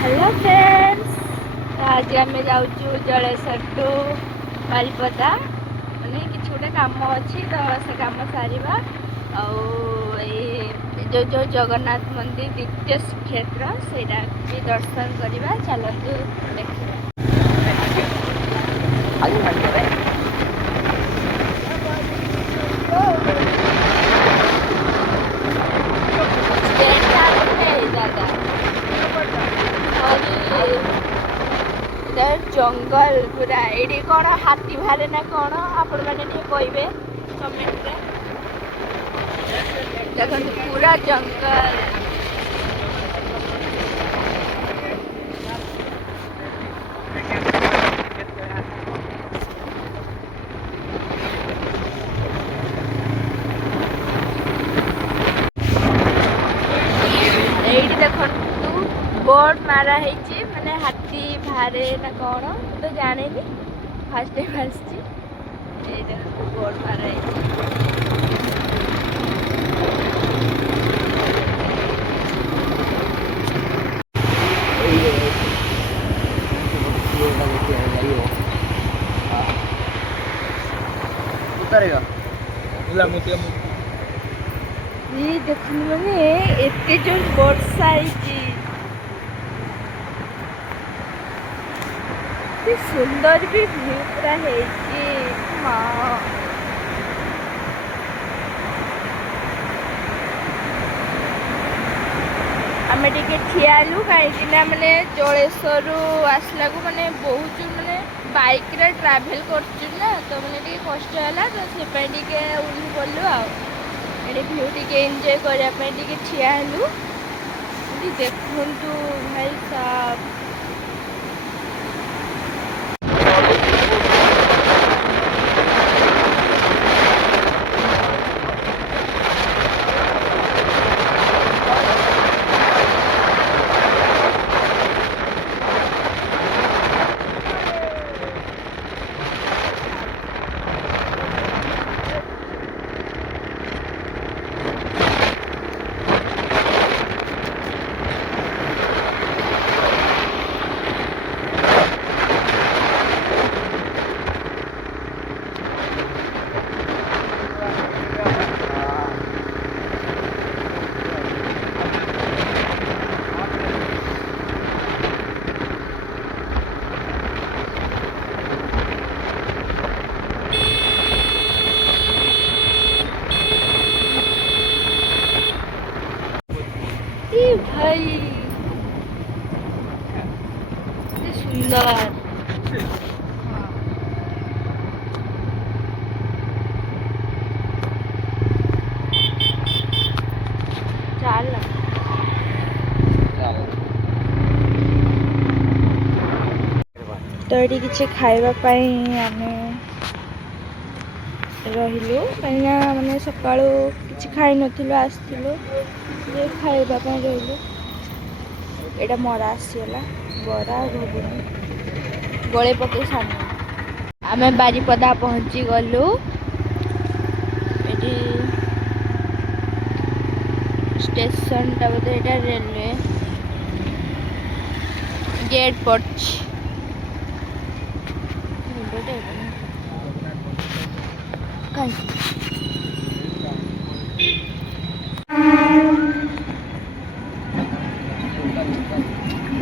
Hello friends, आज आम जाऊँ जलेश्वर टू बारिपदा माने कि गोटे कम अच्छी तो से कम सारा जो जगन्नाथ मंदिर द्वितीय क्षेत्र से दर्शन करवा चलतु देखा। जंगल पूरा ये कौन हाथी बाहर ना कौन आपण मैंने कहे कमेंट रे देखो पूरा जंगल। ये देखो बोर्ड मारा है माने हाथी बाहरे ना कौन तो जाने फर्स्ट टाइम आसची बोर्ड मारा है। ये देखने मैंने एते जो वर्षा है सुंदर भी व्यू पूरा है हाँ। आम टे ठियालु कहीं मैंने जलेश्वर आसला को मैंने बहुत मैंने बाइक रे ट्रैवल करना तो मैंने टे कष्ट है तो से ओह्ली पड़लु आए भ्यू टे एंजॉय करने ठियालु देखु भाई साहब। भाई सुंदर चल तो ये किसी खावाई आम रहिलु कहीं माने सका कि खाई नथिलु आसथिलु जे खाइबा रहिलु एटा मरा आसीगला बरा घुगुनी गले पके सामने आम बारिपदा पहुँची गलु। ये स्टेशन टा बोधे एटा रेलवे गेट पड़छ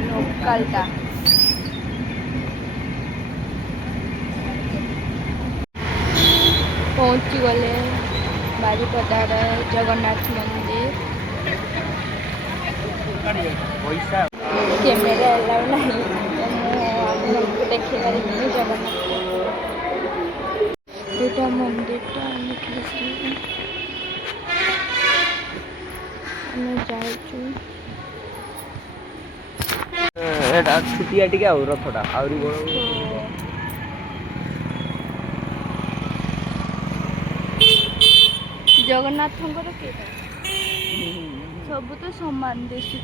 लोकलटा पहुँची गले बारिपदार जगन्नाथ मंदिर। कैमेरा अलाउ नहीं देखी पारि जगन्नाथ यहाँ मंदिर छुटिया टी रथटा आहरी बड़ जगन्नाथ सब तो सामान दिशु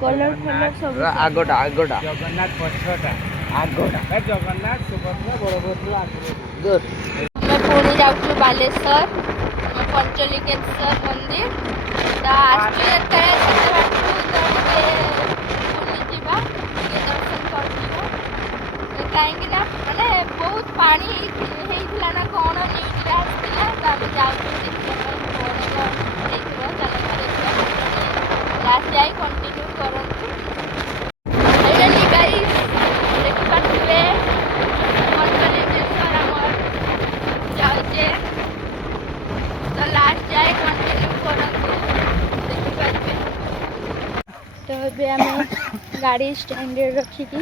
कलर फलर सब आगटा आगटा जगन्नाथ पछटा आगटा जगन्नाथ सुभद्रा बलभद्र आगे पुणी जाऊँ बालेश्वर पंचलिंगेश्वर मंदिर। କଣ୍ଟିନ୍ୟୁ କରନ୍ତୁ। ଫାଇନାଲି ଗାଇସ୍ ଦେଖିପାରୁଥିବେ ମଞ୍ଚଲିଙ୍ଗେଶ୍ୱର ଆମର ଯାଉଛେ, ତ ଲାଷ୍ଟ ଯାଏ କଣ୍ଟିନ୍ୟୁ କରନ୍ତୁ ଦେଖିପାରିବେ। ତ ଏବେ ଆମେ ଗାଡ଼ି ଷ୍ଟାଣ୍ଡରେ ରଖିକି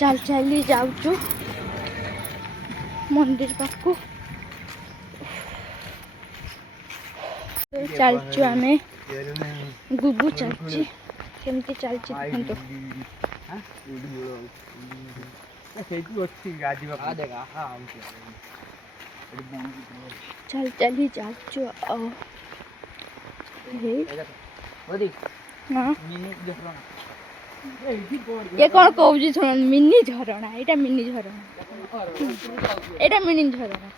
ଚାଲି ଯାଉଛୁ ମନ୍ଦିର ପାଖକୁ। ଚାଲିଛୁ ଆମେ, ଗୁଗୁ ଚାଲିଛି, କେମିତି ଚାଲିଛି ଦେଖନ୍ତୁ। ସେଇଠି ଅଛି ଗାଯିବା ଚାଲି ଯାଉଛୁ ଆଉ ହଁ ये कौन कौजी सुन मिनी झरणा एटा मिनी झरणा एटा मिनी झरणा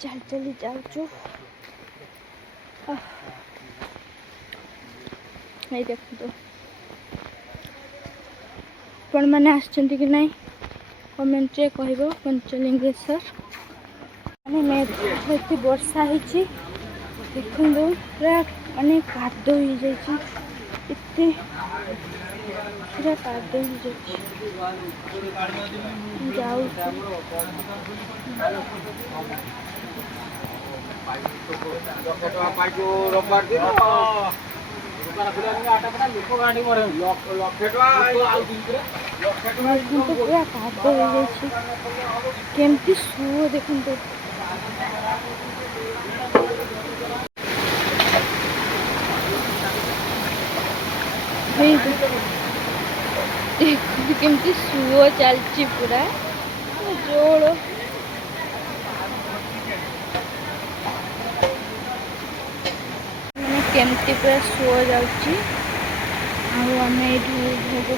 चल चली जाऊछु नहीं देखो तो आपण माने आछंती कि नहीं कमेंट रे कहबो। पंचलिंगेश्वर माने मैं एते वर्षा हिची देखंदो पूरा माने कादो हो जाइए इतने पूरा कादो हो जाइए जाऊ पूरा कादो हो जाइए केमती सुओ देखंतो देखो केमती सुओ चलची पूरा जोड़ मैंने केमती पूरा सुओ जाऊची आम भोग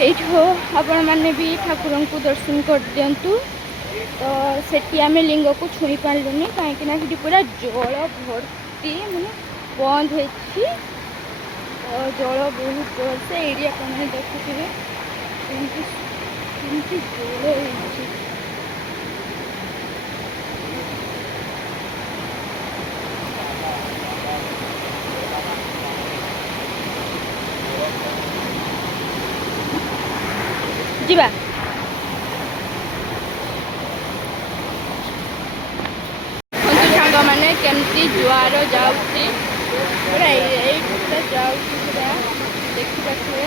एठो आपण मैंने भी ठाकुर को दर्शन कर दिंतु। तो सेठी आम लिंग को छुई पार्लुनि कहीं पूरा जल भर्ती मैंने बंद हो जल बहुत जोर से एरिया को मैंने देखुथे जल हो जीवा सांग मैंने केमती जुआर जाऊँगी पूरा जाऊँगी पूरा देखी पारे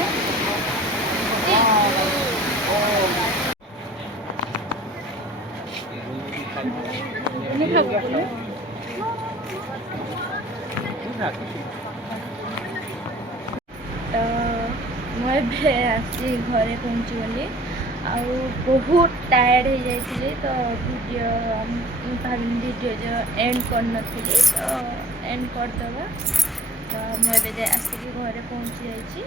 मुझे आसी घरे पहुँची गली आउ बहुत टायर्ड हो जाइए तो वीडियो जो एंड कर नी तो एंड करदे तो मुझे आसिक घरे पहुँची जाइए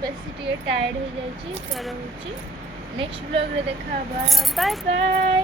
बेसी टे टायर्ड हो जाइए तो रोचे नेक्स्ट ब्लॉग रे देखा बाय बाय।